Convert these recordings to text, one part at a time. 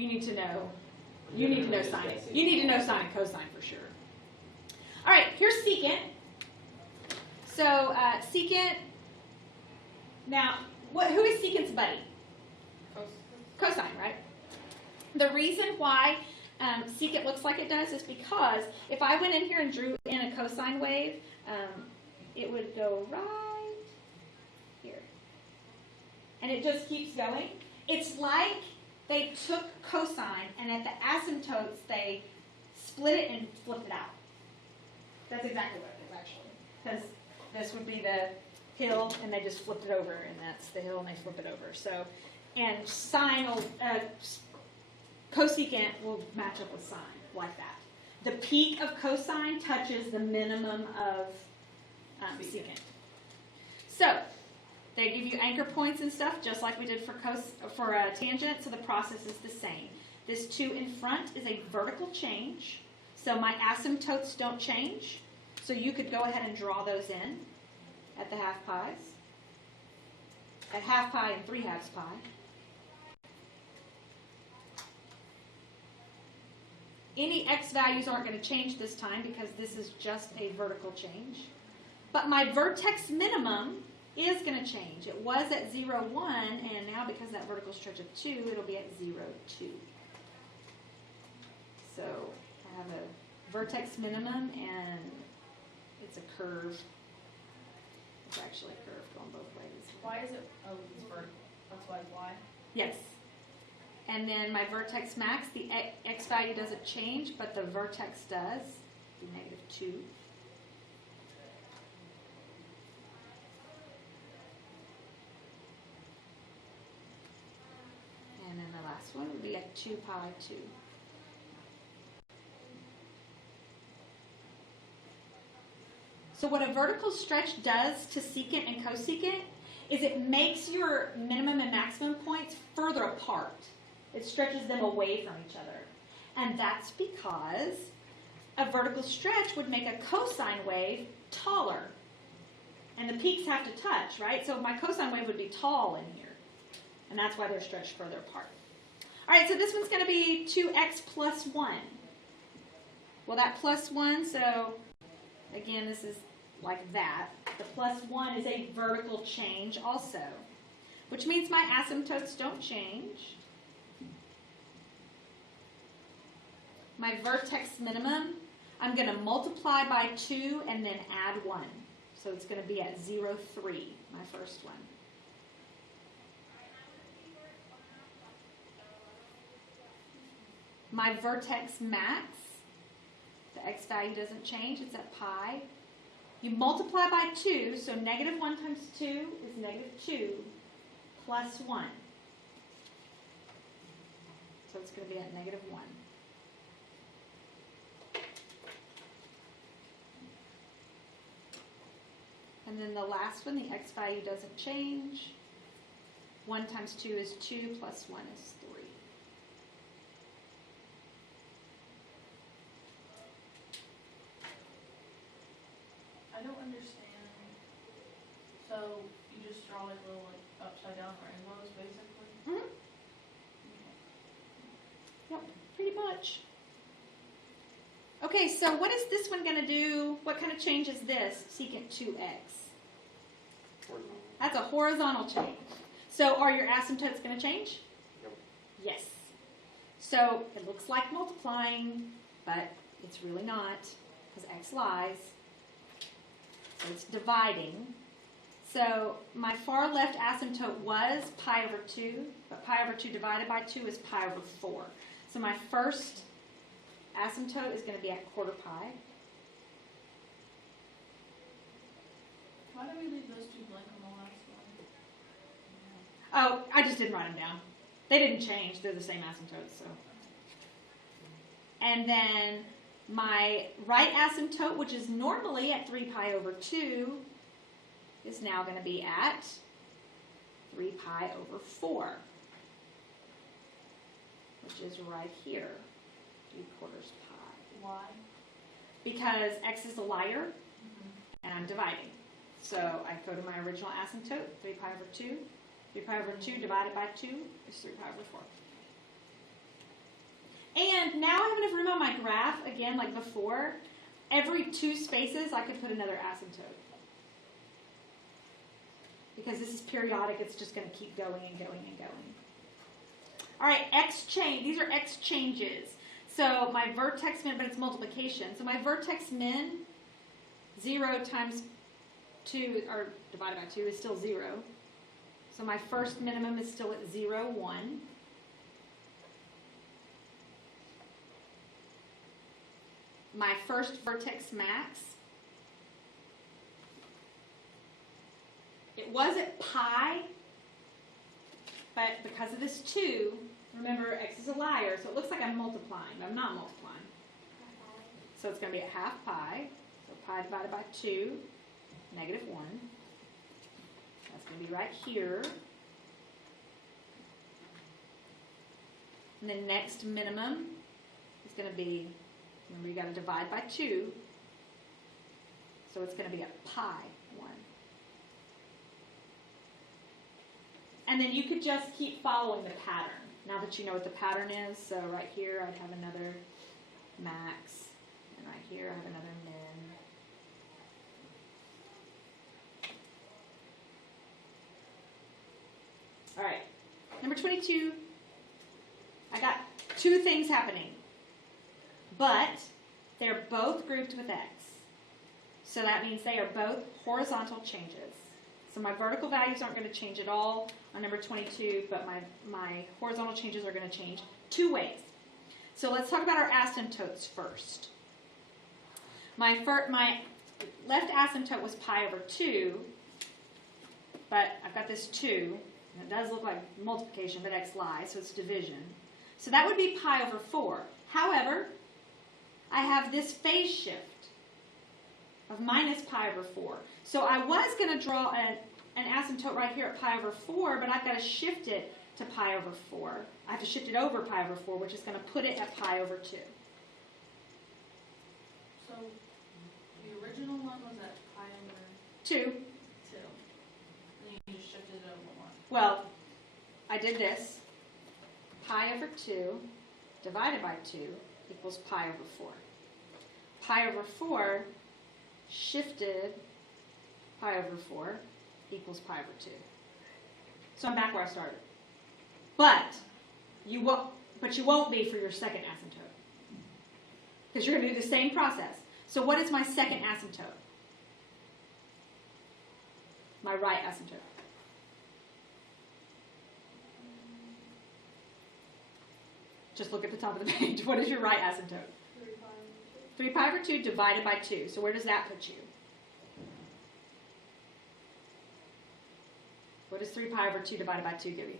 You need to know. You need to know sine. You need to know sine and cosine for sure. All right, here's secant. So secant. Now, who is secant's buddy? Cosine, right? The reason why secant looks like it does is because if I went in here and drew in a cosine wave, it would go right here. And it just keeps going. It's like they took cosine and at the asymptotes they split it and flipped it out. That's exactly what it is actually. Because this would be the hill and they just flipped it over, and that's the hill and they flip it over. So, and sine will, cosecant will match up with sine like that. The peak of cosine touches the minimum of secant. So, they give you anchor points and stuff, just like we did for tangent, so the process is the same. This 2 in front is a vertical change, so my asymptotes don't change. So you could go ahead and draw those in at the half pi's, at half pi and 3/2 pi. Any x values aren't going to change this time because this is just a vertical change. But my vertex minimum is going to change. It was at 0, 1, and now because of that vertical stretch of 2, it'll be at 0, 2. So I have a vertex minimum, and it's a curve. It's actually a curve going both ways. Why is it? Oh, it's vertical. That's why it's y. Yes. And then my vertex max, the x value doesn't change, but the vertex does. Be -2. And then the last one would be at 2 pi 2. So what a vertical stretch does to secant and cosecant is it makes your minimum and maximum points further apart. It stretches them away from each other. And that's because a vertical stretch would make a cosine wave taller. And the peaks have to touch, right? So my cosine wave would be tall in here. And that's why they're stretched further apart. All right, so this one's going to be 2x plus 1. Well, that plus 1, so again, this is like that. The plus 1 is a vertical change also, which means my asymptotes don't change. My vertex minimum, I'm going to multiply by 2 and then add 1. So it's going to be at 0, 3, my first one. My vertex max, the x value doesn't change, it's at pi. You multiply by 2, so -1 times 2 is -2 plus 1. So it's going to be at -1. And then the last one, the x value doesn't change. 1 times 2 is 2 plus 1 is 3. I don't understand. So you just draw like little upside down rainbows, basically. Mm-hmm. Yep, pretty much. Okay, so what is this one going to do? What kind of change is this? Secant 2x. That's a horizontal change. So are your asymptotes going to change? Yep. Yes. So it looks like multiplying, but it's really not because x lies. So it's dividing. So my far left asymptote was pi over 2, but pi over 2 divided by 2 is pi over 4. So my first asymptote is going to be at 1/4 pi. Why do we leave those two blank on the last one? Oh, I just didn't write them down. They didn't change. They're the same asymptotes. So. And then my right asymptote, which is normally at 3 pi over 2, is now going to be at 3 pi over 4, which is right here, 3/4 pi. Why? Because x is a liar, and I'm dividing. So I go to my original asymptote, 3 pi over 2. 3 pi over 2 divided by 2 is 3 pi over 4. And now I have enough room on my graph, again, like before. Every 2 spaces, I could put another asymptote. Because this is periodic, it's just going to keep going and going and going. All right, x change. These are x changes. So my vertex min, but it's multiplication. So my vertex min, 0 times 2, or divided by 2, is still 0. So my first minimum is still at 0, 1. My first vertex max, it was at pi, but because of this 2, remember x is a liar, so it looks like I'm multiplying, but I'm not multiplying. So it's going to be at half pi, so pi divided by 2, negative 1. That's going to be right here. And the next minimum is going to be, remember you got to divide by 2, so it's going to be at pi 1. And then you could just keep following the pattern, now that you know what the pattern is. So right here I'd have another max, and right here I have another min. All right, number 22, I got 2 things happening, but they're both grouped with x. So that means they are both horizontal changes. So my vertical values aren't going to change at all on number 22, but my horizontal changes are going to change 2 ways. So let's talk about our asymptotes first. My left asymptote was pi over 2, but I've got this 2, and it does look like multiplication, but x lies, so it's division. So that would be pi over 4. However, I have this phase shift of minus pi over 4. So I was going to draw an asymptote right here at pi over 4, but I've got to shift it to pi over 4. I have to shift it over pi over 4, which is going to put it at pi over 2. So the original one was at pi over 2. 2. And then you just shifted it over 1. Well, I did this. Pi over 2 divided by 2 equals pi over 4. Pi over 4 shifted pi over 4 equals pi over 2. So I'm back where I started. But you won't be for your second asymptote, because you're going to do the same process. So what is my second asymptote? My right asymptote. Just look at the top of the page. What is your right asymptote? 3 pi over 2 divided by 2. So where does that put you? What does 3 pi over 2 divided by 2 give you?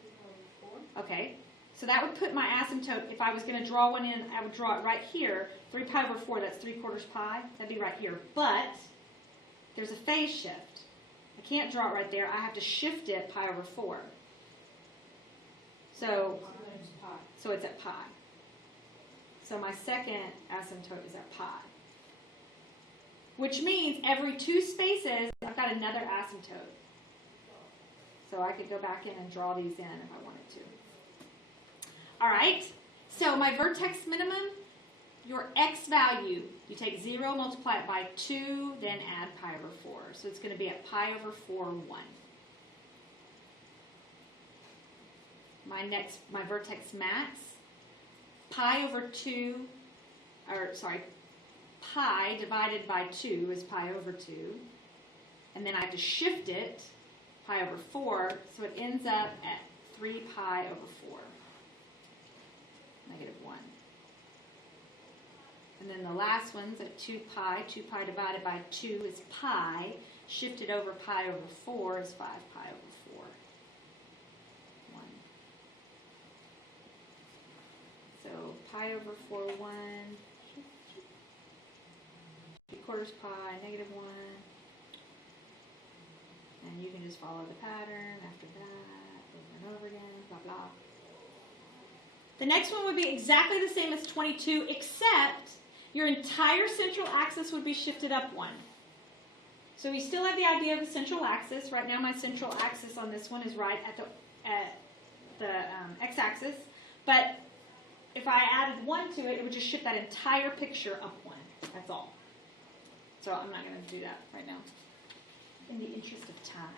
3 pi over 4. Okay. So that would put my asymptote, if I was going to draw one in, I would draw it right here. 3 pi over 4, that's 3/4 pi. That'd be right here. But there's a phase shift. I can't draw it right there. I have to shift it pi over 4. So it's at pi. So my second asymptote is at pi. Which means every 2 spaces, I've got another asymptote. So I could go back in and draw these in if I wanted to. All right, so my vertex minimum, your x value, you take 0, multiply it by 2, then add pi over 4. So it's going to be at pi over 4, 1. My vertex max, pi over 2, pi divided by 2 is pi over 2. And then I have to shift it, pi over 4, so it ends up at 3 pi over 4, negative 1. And then the last one's at 2 pi divided by 2 is pi, shifted over pi over 4 is 5 pi over 4, 1. So pi over 4, 1, 3/4 pi, negative 1. And you can just follow the pattern after that, over and over again, blah, blah. The next one would be exactly the same as 22, except your entire central axis would be shifted up 1. So we still have the idea of the central axis. Right now my central axis on this one is right at the x-axis. But if I added 1 to it, it would just shift that entire picture up 1. That's all. So I'm not going to do that right now, in the interest of time.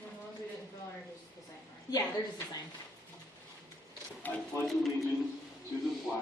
The ones we didn't fill are just the same, right? Yeah, they're just the same. I pledge allegiance to the flag